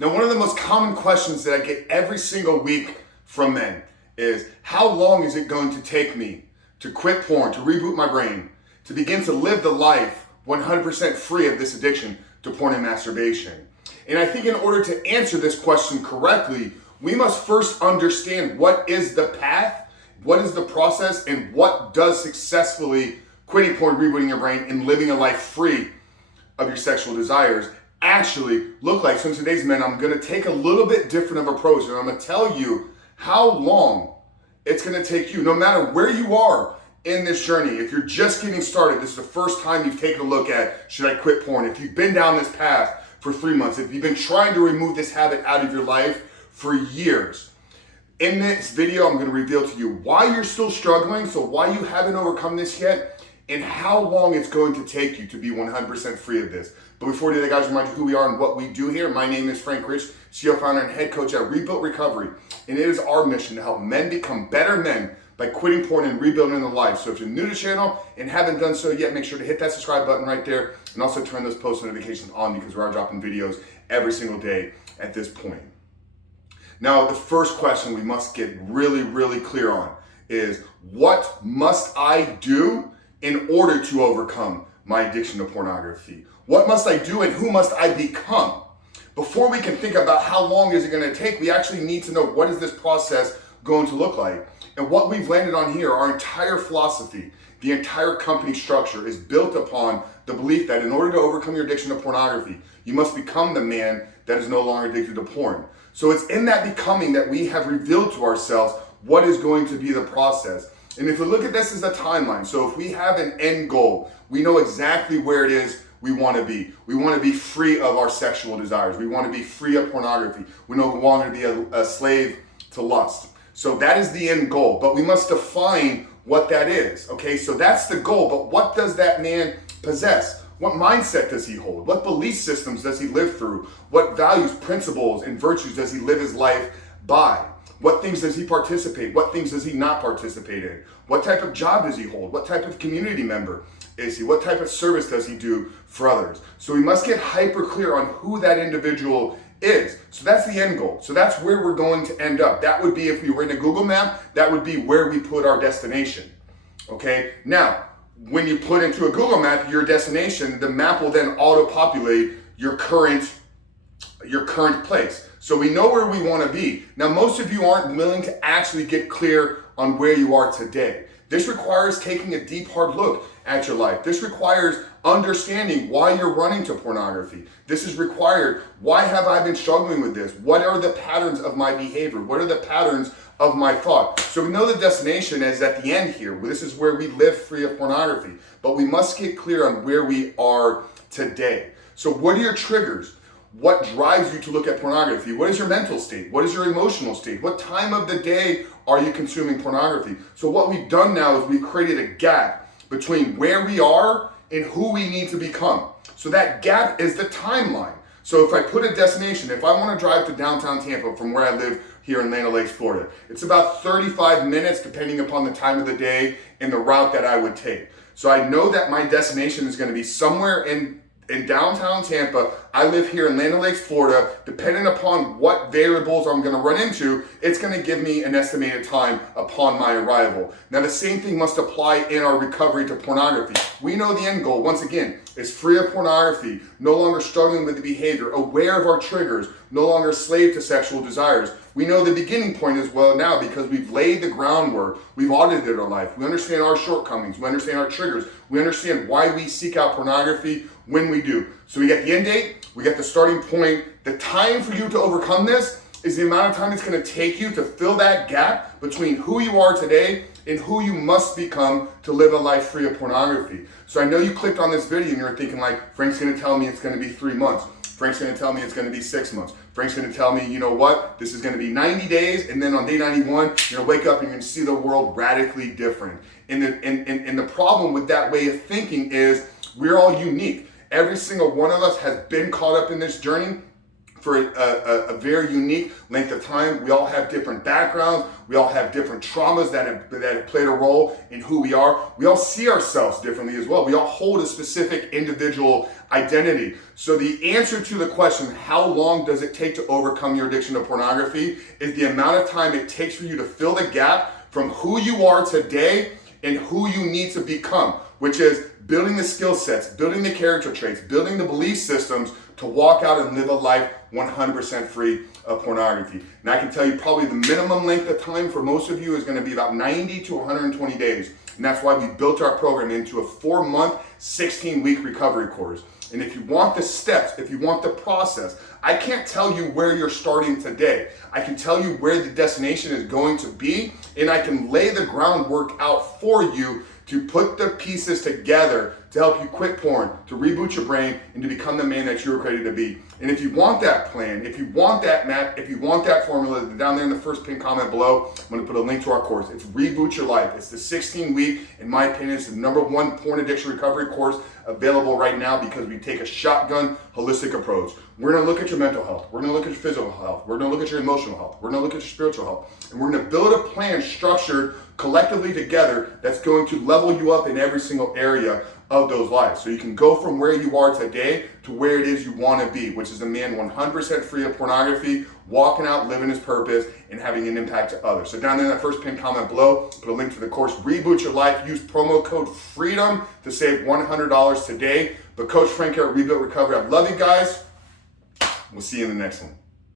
Now, one of the most common questions that I get every single week from men is, how long is it going to take me to quit porn, to reboot my brain, to begin to live the life 100% free of this addiction to porn and masturbation? And I think in order to answer this question correctly, we must first understand what is the path, what is the process, and what does successfully quitting porn, rebooting your brain, and living a life free of your sexual desires actually look like. So in today's men, I'm going to take a little bit different of approach, and I'm going to tell you how long it's going to take you, no matter where you are in this journey. If you're just getting started, this is the first time you've taken a look at, should I quit porn? If you've been down this path for 3 months, if you've been trying to remove this habit out of your life for years, in this video, I'm going to reveal to you why you're still struggling, so why you haven't overcome this yet, and how long it's going to take you to be 100% free of this. But before we do that, guys, remind you who we are and what we do here. My name is Frank Rich, CEO, founder, and head coach at Rebuilt Recovery. And it is our mission to help men become better men by quitting porn and rebuilding their life. So if you're new to the channel and haven't done so yet, make sure to hit that subscribe button right there, and also turn those post notifications on, because we are dropping videos every single day at this point. Now, the first question we must get really, really clear on is, what must I do in order to overcome my addiction to pornography? What must I do and who must I become? Before we can think about how long is it going to take, we actually need to know, what is this process going to look like? And what we've landed on here, our entire philosophy, the entire company structure is built upon the belief that in order to overcome your addiction to pornography, you must become the man that is no longer addicted to porn. So it's in that becoming that we have revealed to ourselves what is going to be the process. And if we look at this as a timeline, so if we have an end goal, we know exactly where it is we want to be. We want to be free of our sexual desires. We want to be free of pornography. We no longer be a slave to lust. So that is the end goal, but we must define what that is. Okay, so that's the goal, but what does that man possess? What mindset does he hold? What belief systems does he live through? What values, principles, and virtues does he live his life by? What things does he participate? What things does he not participate in? What type of job does he hold? What type of community member is he? What type of service does he do for others? So we must get hyper clear on who that individual is. So that's the end goal. So that's where we're going to end up. That would be, if we were in a Google map, that would be where we put our destination. Okay? Now, when you put into a Google map your destination, the map will then auto-populate your current place. So we know where we want to be. Now, most of you aren't willing to actually get clear on where you are today. This requires taking a deep, hard look at your life. This requires understanding why you're running to pornography. This is required. Why have I been struggling with this? What are the patterns of my behavior? What are the patterns of my thought? So we know the destination is at the end here. This is where we live free of pornography. But we must get clear on where we are today. So what are your triggers? What drives you to look at pornography? What is your mental state? What is your emotional state? What time of the day are you consuming pornography? So what we've done now is we've created a gap between where we are and who we need to become. So that gap is the timeline. So if I put a destination, if I want to drive to downtown Tampa from where I live here in Land Lakes, Florida, it's about 35 minutes depending upon the time of the day and the route that I would take. So I know that my destination is going to be somewhere in downtown Tampa. I live here in Land Lakes, Florida. Depending upon what variables I'm going to run into, it's going to give me an estimated time upon my arrival. Now, the same thing must apply in our recovery to pornography. We know the end goal, once again, is free of pornography, no longer struggling with the behavior, aware of our triggers, no longer slave to sexual desires. We know the beginning point as well now because we've laid the groundwork. We've audited our life. We understand our shortcomings. We understand our triggers. We understand why we seek out pornography when we do. So we got the end date. We got the starting point. The time for you to overcome this is the amount of time it's going to take you to fill that gap between who you are today and who you must become to live a life free of pornography. So I know you clicked on this video and you're thinking like, Frank's going to tell me it's going to be 3 months. Frank's going to tell me it's going to be 6 months. Frank's going to tell me, you know what, this is going to be 90 days, and then on day 91, you're going to wake up and you're going to see the world radically different. And the problem with that way of thinking is we're all unique. Every single one of us has been caught up in this journey for a very unique length of time. We all have different backgrounds. We all have different traumas that have played a role in who we are. We all see ourselves differently as well. We all hold a specific individual identity. So the answer to the question, how long does it take to overcome your addiction to pornography, is the amount of time it takes for you to fill the gap from who you are today and who you need to become, which is building the skill sets, building the character traits, building the belief systems to walk out and live a life 100% free of pornography. And I can tell you probably the minimum length of time for most of you is going to be about 90 to 120 days. And that's why we built our program into a 4-month, 16-week recovery course. And if you want the steps, if you want the process, I can't tell you where you're starting today. I can tell you where the destination is going to be, and I can lay the groundwork out for you to put the pieces together to help you quit porn, to reboot your brain, and to become the man that you're ready to be. And if you want that plan, if you want that map, if you want that formula, down there in the first pinned comment below, I'm gonna put a link to our course. It's Reboot Your Life. It's the 16-week, in my opinion, it's the #1 porn addiction recovery course available right now because we take a shotgun, holistic approach. We're gonna look at your mental health. We're gonna look at your physical health. We're gonna look at your emotional health. We're gonna look at your spiritual health. And we're gonna build a plan structured collectively together that's going to level you up in every single area of those lives. So you can go from where you are today to where it is you want to be, which is a man 100% free of pornography, walking out, living his purpose, and having an impact to others. So down there in that first pinned comment below, put a link to the course, Reboot Your Life. Use promo code FREEDOM to save $100 today. But Coach Frank here at Rebuilt Recovery. I love you guys. We'll see you in the next one.